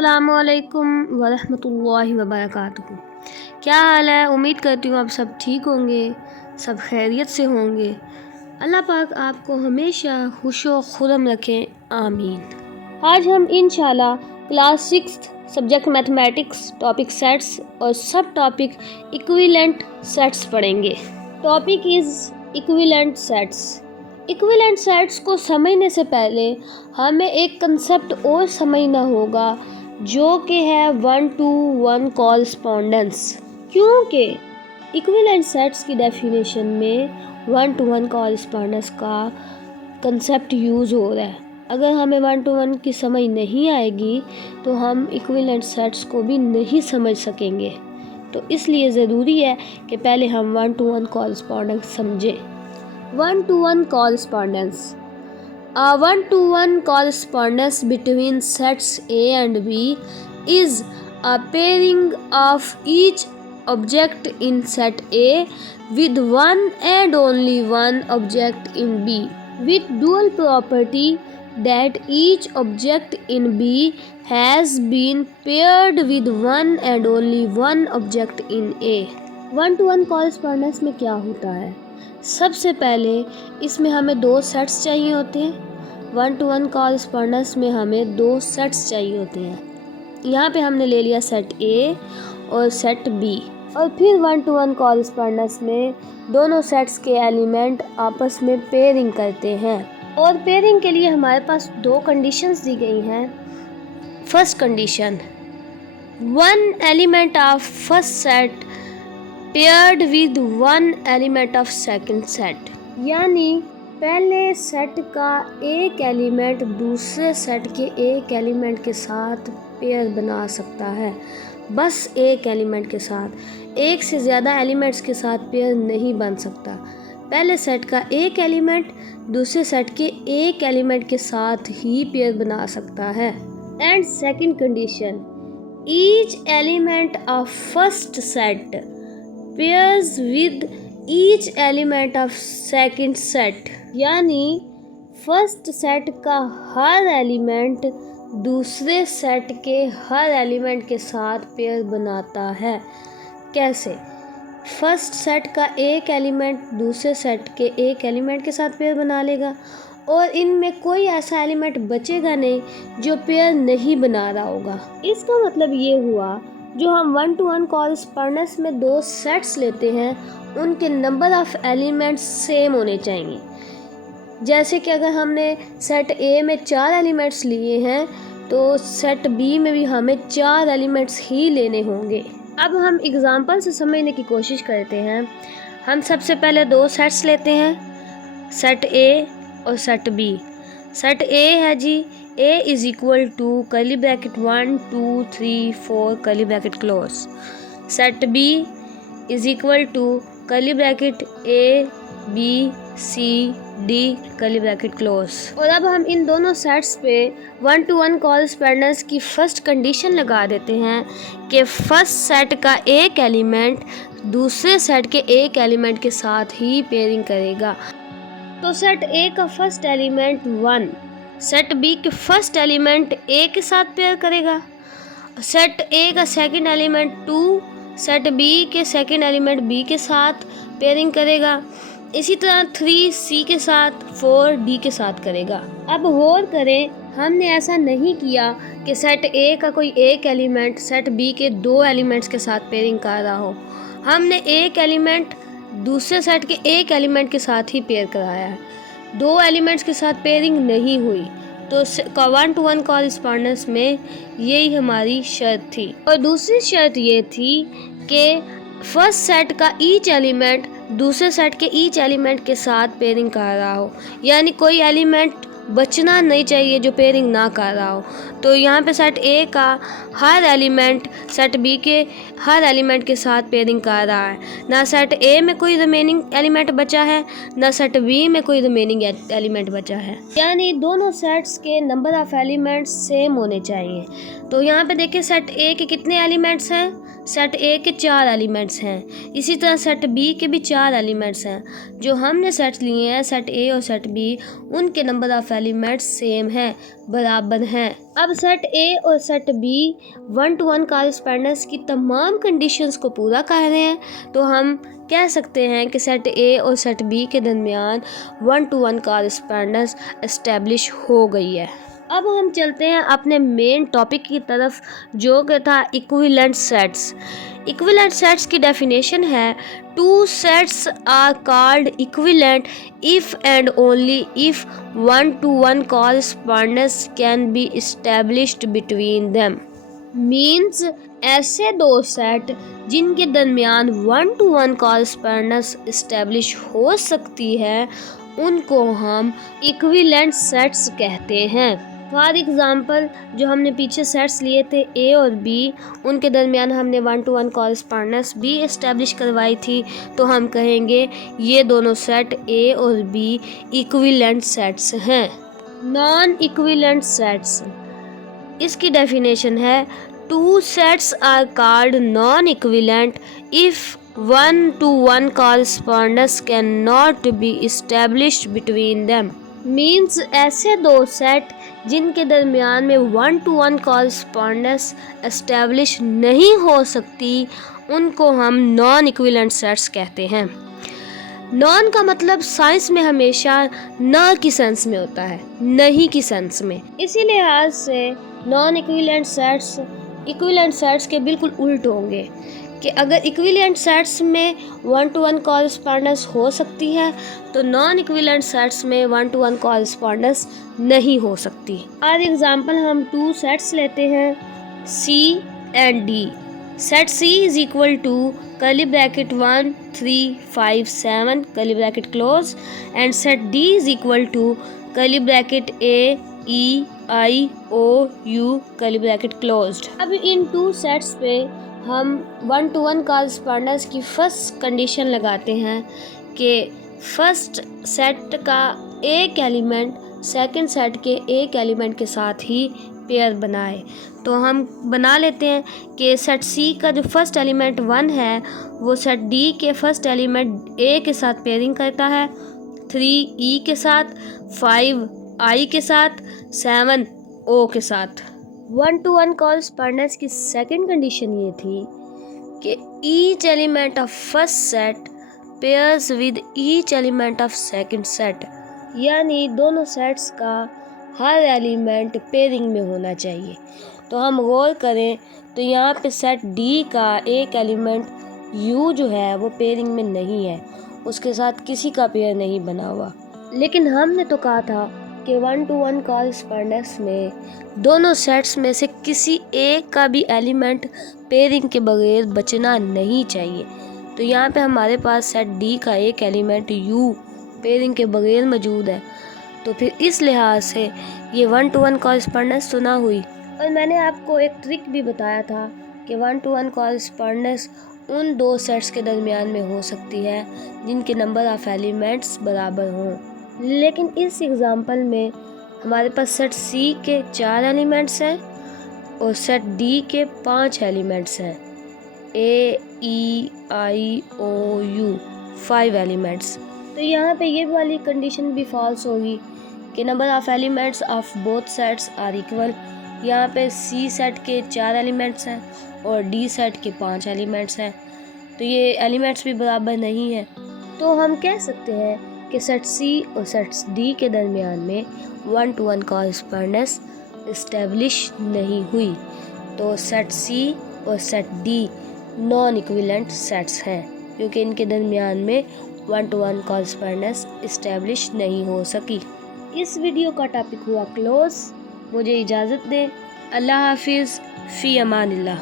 अस्सलामुअलैकुम वरहमतुल्लाहि वबरकातुहू। क्या हाल है? उम्मीद करती हूँ आप सब ठीक होंगे, सब खैरियत से होंगे। अल्लाह पाक आपको हमेशा खुशो खुरम रखें, आमीन। आज हम इंशाल्लाह class 6 subject mathematics topic sets और सब टॉपिक इक्विवेलेंट सेट्स पढ़ेंगे। Topic is equivalent sets. Equivalent sets को समझने से पहले हमें एक कंसेप्ट और समझना होगा जो कि है 1-to-1 कॉरस्पॉन्डेंस। क्योंकि इक्विवेलेंट सेट्स की डेफिनेशन में 1-to-1 कॉरस्पॉन्डेंस का कंसेप्ट यूज़ हो रहा है। अगर हमें 1-to-1 की समझ नहीं आएगी तो हम इक्विवेलेंट सेट्स को भी नहीं समझ सकेंगे। तो इसलिए ज़रूरी है कि पहले हम 1-to-1 कॉरस्पॉन्डेंस समझें। 1-to-1 correspondence. A 1-to-1 correspondence between sets A and B is a pairing of each object in set A with one and only one object in B with dual property that each object in B has been paired with one and only one object in A. 1-to-1 correspondence में क्या होता है? सबसे पहले इसमें हमें दो sets चाहिए होते हैं। 1-to-1 कॉरस्पॉन्डेंस में हमें दो सेट्स चाहिए होते हैं। यहाँ पे हमने ले लिया सेट ए और सेट बी, और फिर 1-to-1 कॉरस्पॉन्डेंस में दोनों सेट्स के एलिमेंट आपस में पेयरिंग करते हैं। और पेयरिंग के लिए हमारे पास दो कंडीशंस दी गई हैं। First condition, one element of first set paired with one element of second set, यानी पहले सेट का एक एलिमेंट दूसरे सेट के एक एलिमेंट के साथ पेयर बना सकता है। बस एक एलिमेंट के साथ, एक से ज़्यादा एलिमेंट्स के साथ पेयर नहीं बन सकता। पहले सेट का एक एलिमेंट दूसरे सेट के एक एलिमेंट के साथ ही पेयर बना सकता है। And second condition, each element of first set pairs with each element of second set, यानी फर्स्ट सेट का हर एलिमेंट दूसरे सेट के हर एलिमेंट के साथ पेयर बनाता है। कैसे? फर्स्ट सेट का एक एलिमेंट दूसरे सेट के एक एलिमेंट के साथ पेयर बना लेगा और इनमें कोई ऐसा एलिमेंट बचेगा नहीं जो पेयर नहीं बना रहा होगा। इसका मतलब ये हुआ, जो हम 1-to-1 कॉरस्पॉन्डेंस में दो सेट्स लेते हैं उनके नंबर ऑफ एलिमेंट्स सेम होने चाहिए। जैसे कि अगर हमने सेट ए में 4 एलिमेंट्स लिए हैं तो सेट बी में भी हमें 4 एलिमेंट्स ही लेने होंगे। अब हम एग्जांपल से समझने की कोशिश करते हैं। हम सबसे पहले दो सेट्स लेते हैं, सेट ए और सेट बी। सेट ए है जी, A is equal to curly bracket 1 2 3 4 curly bracket close. Set B is equal to curly bracket A B C D curly bracket close. और अब हम इन दोनों सेट्स पे 1-to-1 कॉरस्पॉन्डेंस की first condition लगा देते हैं कि फर्स्ट सेट का एक एलिमेंट दूसरे सेट के एक एलिमेंट के साथ ही पेयरिंग करेगा। तो सेट ए का फर्स्ट एलिमेंट 1 सेट बी के फर्स्ट एलिमेंट ए के साथ पेयर करेगा। सेट ए का सेकंड एलिमेंट 2 सेट बी के सेकंड एलिमेंट बी के साथ पेयरिंग करेगा। इसी तरह 3 सी के साथ, 4 डी के साथ करेगा। अब गौर करें, हमने ऐसा नहीं किया कि सेट ए का कोई एक एलिमेंट सेट बी के दो एलिमेंट्स के साथ पेयरिंग कर रहा हो। हमने एक एलिमेंट दूसरे सेट के एक एलिमेंट के साथ ही पेयर कराया है, दो एलिमेंट्स के साथ पेयरिंग नहीं हुई। तो 1-to-1 कॉरस्पॉन्डेंस में यही हमारी शर्त थी। और दूसरी शर्त ये थी कि फर्स्ट सेट का ईच एलिमेंट दूसरे सेट के ईच एलिमेंट के साथ पेयरिंग कर रहा हो, यानी कोई एलिमेंट बचना नहीं चाहिए जो पेयरिंग ना कर रहा हो। तो यहाँ पे सेट ए का हर एलिमेंट सेट बी के हर एलिमेंट के साथ पेयरिंग कर रहा है। ना सेट ए में कोई रिमेनिंग एलिमेंट बचा है, ना सेट बी में कोई रिमेनिंग एलिमेंट बचा है, यानी दोनों सेट्स के नंबर ऑफ एलिमेंट्स सेम होने चाहिए। तो यहाँ पे देखिए सेट ए के कितने एलिमेंट्स हैं? सेट ए के 4 एलिमेंट्स हैं। इसी तरह सेट बी के भी 4 एलिमेंट्स हैं। जो हमने सेट्स लिए हैं सेट ए और सेट बी, उनके नंबर ऑफ एलिमेंट्स सेम हैं, बराबर हैं। अब सेट ए और सेट बी 1 to 1 कॉरेस्पॉन्डेंस की तमाम कंडीशंस को पूरा कर रहे हैं, तो हम कह सकते हैं कि सेट ए और सेट बी के दरमियान 1 to 1 कॉरेस्पॉन्डेंस एस्टेब्लिश हो गई है। अब हम चलते हैं अपने मेन टॉपिक की तरफ, जो कि था इक्विवेलेंट सेट्स। इक्विवेलेंट सेट्स की डेफिनेशन है, two sets are called equivalent if and only if 1 to 1 correspondence can be established between them. Means ऐसे दो सेट जिनके दरमियान 1 to 1 कॉरेस्पॉन्डेंस एस्टेब्लिश हो सकती है, उनको हम इक्विवेलेंट सेट्स कहते हैं। फॉर एग्ज़ाम्पल, जो हमने पीछे सेट्स लिए थे ए और बी, उनके दरमियान हमने 1 to 1 कॉरेस्पॉन्डेंस भी इस्टेब्लिश करवाई थी, तो हम कहेंगे ये दोनों सेट ए और बी इक्विवेलेंट सेट्स हैं। नॉन इक्विवेलेंट सेट्स, इसकी डेफिनेशन है, two sets are called non equivalent if 1 to 1 correspondence can not be established between them. Means ऐसे दो सेट जिनके दरमियान में 1 to 1 कॉरेस्पॉन्डेंस एस्टेब्लिश नहीं हो सकती, उनको हम नॉन इक्विवेलेंट सेट्स कहते हैं। नॉन का मतलब साइंस में हमेशा ना की सेंस में होता है, नहीं की सेंस में। इसी लिहाज से non equivalent sets equivalent sets के बिल्कुल उल्ट होंगे कि अगर इक्विवेलेंट सेट्स में 1 to 1 कॉरेस्पॉन्डेंस हो सकती है, तो नॉन इक्विवेलेंट सेट्स में 1 to 1 कॉरेस्पॉन्डेंस नहीं हो सकती। फॉर एग्जांपल, हम 2 सेट्स लेते हैं, C and D। Set C is equal to curly bracket 1 3 5 7 curly bracket close, and set D is equal to curly bracket A E I O U curly bracket closed. अब इन 2 sets पे हम 1 to 1 correspondence की first condition लगाते हैं कि first set का एक एलिमेंट सेकंड सेट के एक एलिमेंट के साथ ही पेयर बनाए। तो हम बना लेते हैं कि सेट C का जो फर्स्ट एलिमेंट 1 है, वो सेट D के फर्स्ट एलिमेंट A के साथ पेयरिंग करता है, 3 E के साथ, 5 I के साथ, 7 O के साथ। 1 to 1 कॉरेस्पॉन्डेंस की सेकंड कंडीशन ये थी कि each element of first set pairs with each element of second set, यानी दोनों सेट्स का हर एलिमेंट पेयरिंग में होना चाहिए। तो हम गौर करें तो यहाँ पे सेट D का एक एलिमेंट U जो है वो पेयरिंग में नहीं है, उसके साथ किसी का पेयर नहीं बना हुआ। लेकिन हमने तो कहा था कि 1 to 1 कॉरेस्पॉन्डेंस में दोनों सेट्स में से किसी एक का भी एलिमेंट पेयरिंग के बगैर बचना नहीं चाहिए। तो यहाँ पे हमारे पास सेट D का एक एलिमेंट U पेयरिंग के बगैर मौजूद है, तो फिर इस लिहाज से ये 1 to 1 कॉरेस्पॉन्डेंस तो ना हुई। और मैंने आपको एक ट्रिक भी बताया था कि 1 to 1 कॉरेस्पॉन्डेंस उन दो सेट्स के दरमियान में हो सकती है जिनके नंबर ऑफ एलिमेंट्स बराबर हों। लेकिन इस एग्ज़ाम्पल में हमारे पास सेट C के 4 एलिमेंट्स हैं और सेट D के 5 एलिमेंट्स हैं, A E I O U 5 elements. तो यहाँ पे ये वाली कंडीशन भी फॉल्स होगी कि number of elements of both sets are equal. यहाँ पे C सेट के 4 एलिमेंट्स हैं और D सेट के 5 एलिमेंट्स हैं, तो ये एलिमेंट्स भी बराबर नहीं है। तो हम कह सकते हैं कि सेट C और सेट D के दरमियान में 1 to 1 कॉरेस्पॉन्डेंस इस्टेब्लिश नहीं हुई। तो सेट C और set D non equivalent sets हैं, क्योंकि इनके दरमियान में 1 to 1 कॉरेस्पॉन्डेंस इस्टेब्लिश नहीं हो सकी। इस वीडियो का टॉपिक हुआ क्लोज। मुझे इजाज़त दें। अल्लाह हाफिज़, फ़ी अमानिल्लाह।